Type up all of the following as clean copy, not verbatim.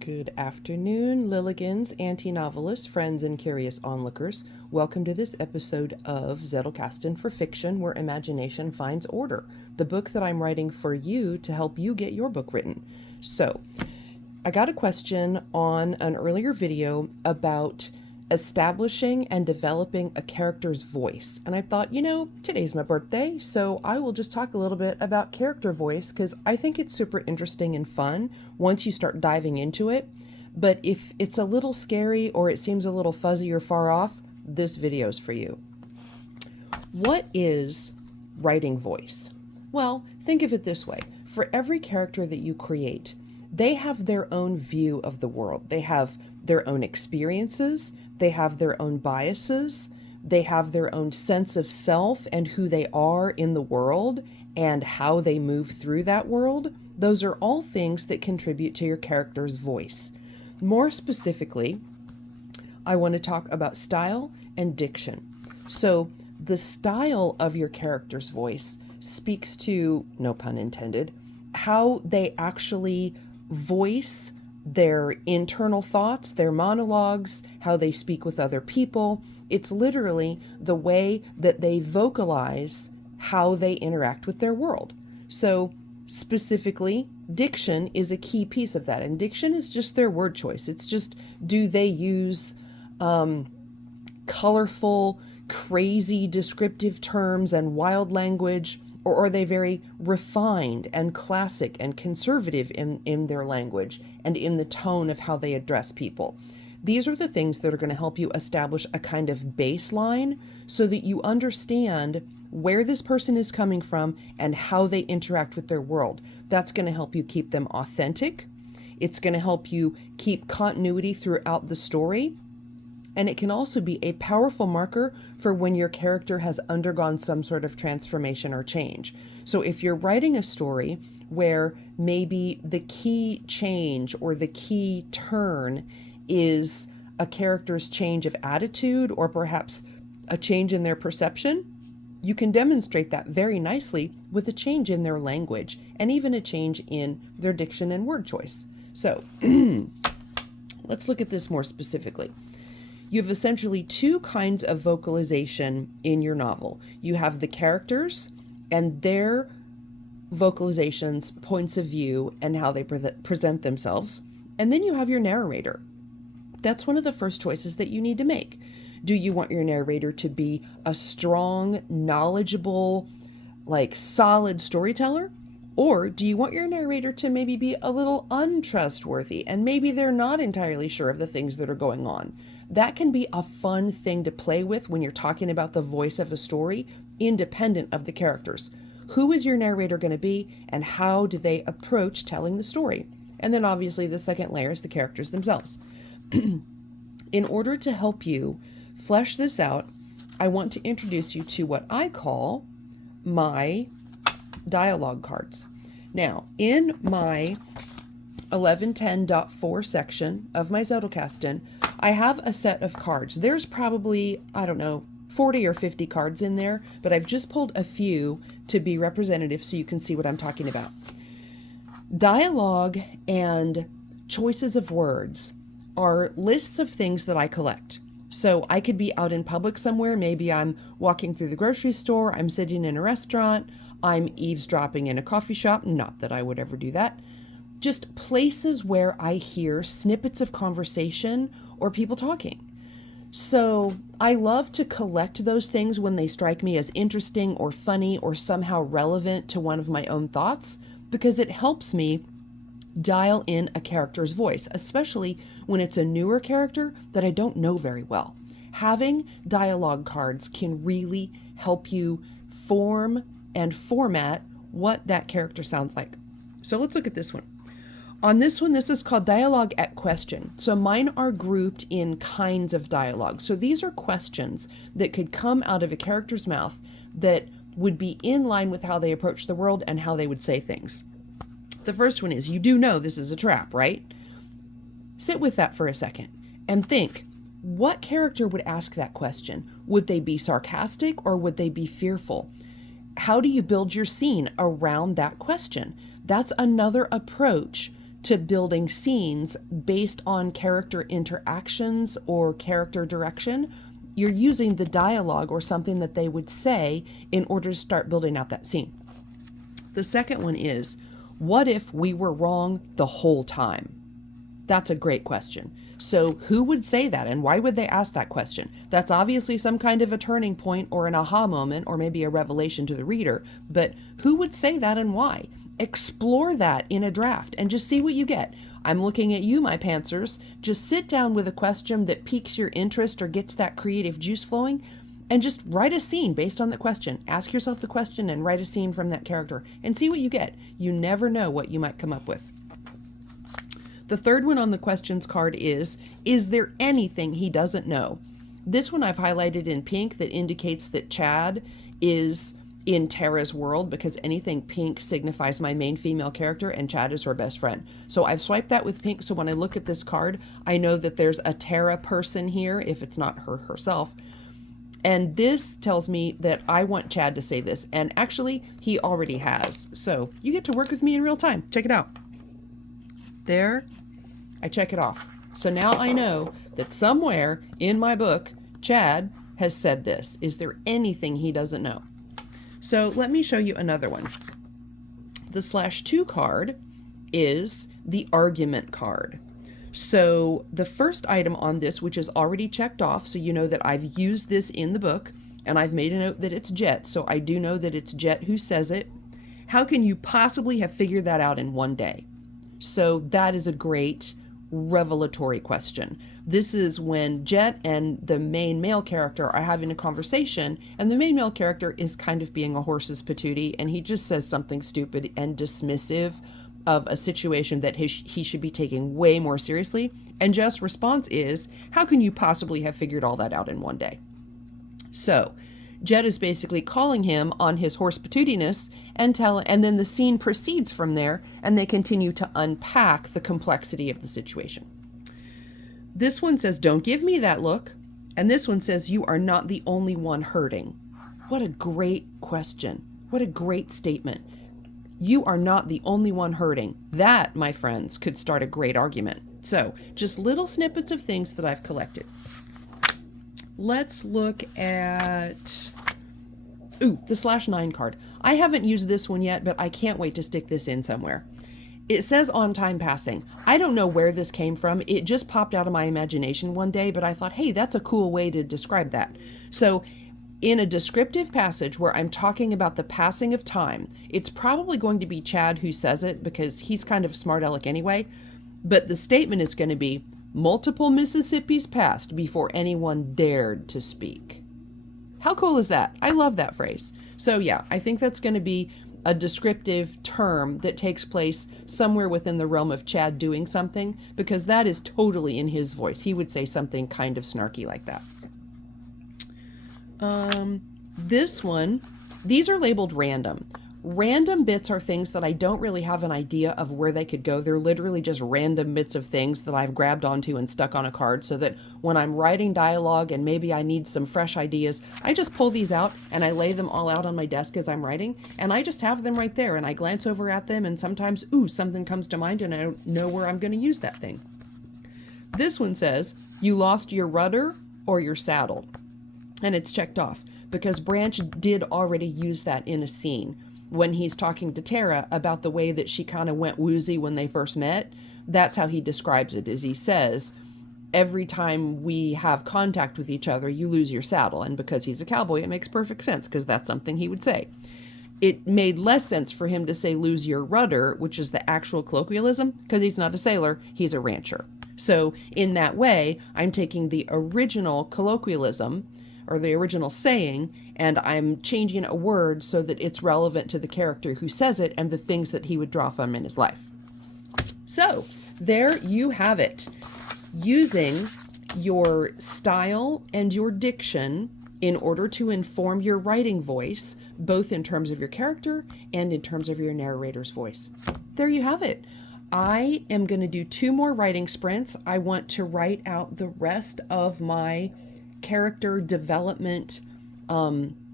Good afternoon, Lilligans, anti-novelists, friends, and curious onlookers. Welcome to this episode of Zettelkasten for Fiction, where imagination finds order, the book that I'm writing for you to help you get your book written. So, I got a question on an earlier video about establishing and developing a character's voice. And I thought, today's my birthday, so I will just talk a little bit about character voice because I think it's super interesting and fun once you start diving into it. But if it's a little scary or it seems a little fuzzy or far off, this video's for you. What is writing voice? Well, think of it this way. For every character that you create, they have their own view of the world. They have their own experiences. They have their own biases. They have their own sense of self and who they are in the world and how they move through that world. Those are all things that contribute to your character's voice. More specifically, I want to talk about style and diction. So the style of your character's voice speaks to, no pun intended, how they actually voice their internal thoughts, their monologues, how they speak with other people. It's literally the way that they vocalize how they interact with their world. So specifically, diction is a key piece of that. And diction is just their word choice. It's just, do they use colorful, crazy, descriptive terms and wild language, or are they very refined and classic and conservative in their language and in the tone of how they address people? These are the things that are going to help you establish a kind of baseline so that you understand where this person is coming from and how they interact with their world. That's going to help you keep them authentic. It's going to help you keep continuity throughout the story. And it can also be a powerful marker for when your character has undergone some sort of transformation or change. So if you're writing a story where maybe the key change or the key turn is a character's change of attitude or perhaps a change in their perception, you can demonstrate that very nicely with a change in their language and even a change in their diction and word choice. So let's look at this more specifically. You have essentially two kinds of vocalization in your novel. You have the characters and their vocalizations, points of view, and how they present themselves. And then you have your narrator. That's one of the first choices that you need to make. Do you want your narrator to be a strong, knowledgeable, solid storyteller? Or do you want your narrator to maybe be a little untrustworthy and maybe they're not entirely sure of the things that are going on? That can be a fun thing to play with when you're talking about the voice of a story, independent of the characters. Who is your narrator going to be and how do they approach telling the story? And then obviously the second layer is the characters themselves. In order to help you flesh this out, I want to introduce you to what I call my dialogue cards. Now, in my 1110.4 section of my Zettelkasten, I have a set of cards. There's probably, 40 or 50 cards in there, but I've just pulled a few to be representative so you can see what I'm talking about. Dialogue and choices of words are lists of things that I collect. So I could be out in public somewhere. Maybe I'm walking through the grocery store. I'm sitting in a restaurant. I'm eavesdropping in a coffee shop. Not that I would ever do that. Just places where I hear snippets of conversation or people talking. So I love to collect those things when they strike me as interesting or funny or somehow relevant to one of my own thoughts, because it helps me dial in a character's voice, especially when it's a newer character that I don't know very well. Having dialogue cards can really help you form and format what that character sounds like. So let's look at this one. On this one, this is called dialogue at question. So mine are grouped in kinds of dialogue. So these are questions that could come out of a character's mouth that would be in line with how they approach the world and how they would say things. The first one is, you do know this is a trap, right? Sit with that for a second and think, what character would ask that question? Would they be sarcastic or would they be fearful? How do you build your scene around that question? That's another approach to building scenes based on character interactions or character direction, you're using the dialogue or something that they would say in order to start building out that scene. The second one is, what if we were wrong the whole time? That's a great question. So who would say that, and why would they ask that question? That's obviously some kind of a turning point or an aha moment or maybe a revelation to the reader, but who would say that and why? Explore that in a draft and just see what you get. I'm looking at you, my pantsers. Just sit down with a question that piques your interest or gets that creative juice flowing, and just write a scene based on the question. Ask yourself the question and write a scene from that character and see what you get. You never know what you might come up with. The third one on the questions card is there anything he doesn't know? This one I've highlighted in pink that indicates that Chad is in Tara's world, because anything pink signifies my main female character and Chad is her best friend. So I've swiped that with pink, so when I look at this card, I know that there's a Tara person here, if it's not her herself. And this tells me that I want Chad to say this, and actually he already has. So you get to work with me in real time. Check it out. There, I check it off. So now I know that somewhere in my book, Chad has said this. Is there anything he doesn't know? So let me show you another one. The /2 card is the argument card. So the first item on this, which is already checked off, so you know that I've used this in the book, and I've made a note that it's Jet, so I do know that it's Jet who says it. How can you possibly have figured that out in one day? So that is a great revelatory question. This is when Jet and the main male character are having a conversation, and the main male character is kind of being a horse's patootie, and he just says something stupid and dismissive of a situation that he should be taking way more seriously. And Jet's response is, how can you possibly have figured all that out in one day? So Jet is basically calling him on his horse patootiness and then the scene proceeds from there, and they continue to unpack the complexity of the situation. This one says, don't give me that look. And this one says, you are not the only one hurting. What a great question. What a great statement. You are not the only one hurting. That, my friends, could start a great argument. So just little snippets of things that I've collected. Let's look at, the /9 card. I haven't used this one yet, but I can't wait to stick this in somewhere. It says on time passing. I don't know where this came from. It just popped out of my imagination one day, but I thought, hey, that's a cool way to describe that. So in a descriptive passage where I'm talking about the passing of time, it's probably going to be Chad who says it because he's kind of smart aleck anyway, but the statement is going to be, multiple Mississippis passed before anyone dared to speak. How cool is that? I love that phrase. So yeah, I think that's going to be a descriptive term that takes place somewhere within the realm of Chad doing something, because that is totally in his voice. He would say something kind of snarky like that. This one, these are labeled random. Random bits are things that I don't really have an idea of where they could go. They're literally just random bits of things that I've grabbed onto and stuck on a card, so that when I'm writing dialogue and maybe I need some fresh ideas, I just pull these out and I lay them all out on my desk as I'm writing, and I just have them right there, and I glance over at them, and sometimes, something comes to mind and I don't know where I'm going to use that thing. This one says, you lost your rudder or your saddle. And it's checked off because Branch did already use that in a scene. When he's talking to Tara about the way that she kind of went woozy when they first met, that's how he describes it, is he says, every time we have contact with each other, you lose your saddle. And because he's a cowboy, it makes perfect sense, because that's something he would say. It made less sense for him to say lose your rudder, which is the actual colloquialism, because he's not a sailor, he's a rancher. So in that way, I'm taking the original colloquialism, or the original saying, and I'm changing a word so that it's relevant to the character who says it and the things that he would draw from in his life. So there you have it. Using your style and your diction in order to inform your writing voice, both in terms of your character and in terms of your narrator's voice. There you have it. I am going to do 2 more writing sprints. I want to write out the rest of my character development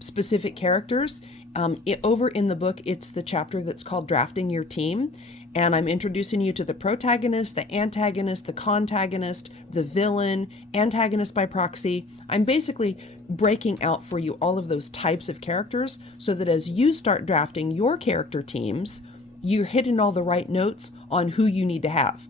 specific characters, Over in the book, it's the chapter that's called Drafting Your Team. And I'm introducing you to the protagonist, the antagonist, the contagonist, the villain, antagonist by proxy. I'm basically breaking out for you all of those types of characters so that as you start drafting your character teams, you're hitting all the right notes on who you need to have.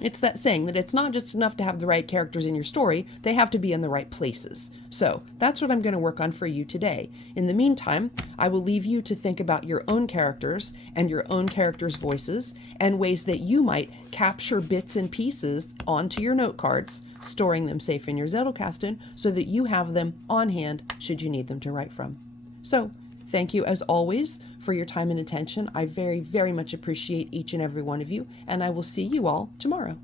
It's that saying that it's not just enough to have the right characters in your story, they have to be in the right places. So that's what I'm going to work on for you today. In the meantime, I will leave you to think about your own characters and your own characters' voices and ways that you might capture bits and pieces onto your note cards, storing them safe in your Zettelkasten so that you have them on hand should you need them to write from. So, thank you as always for your time and attention. I very, very much appreciate each and every one of you, and I will see you all tomorrow.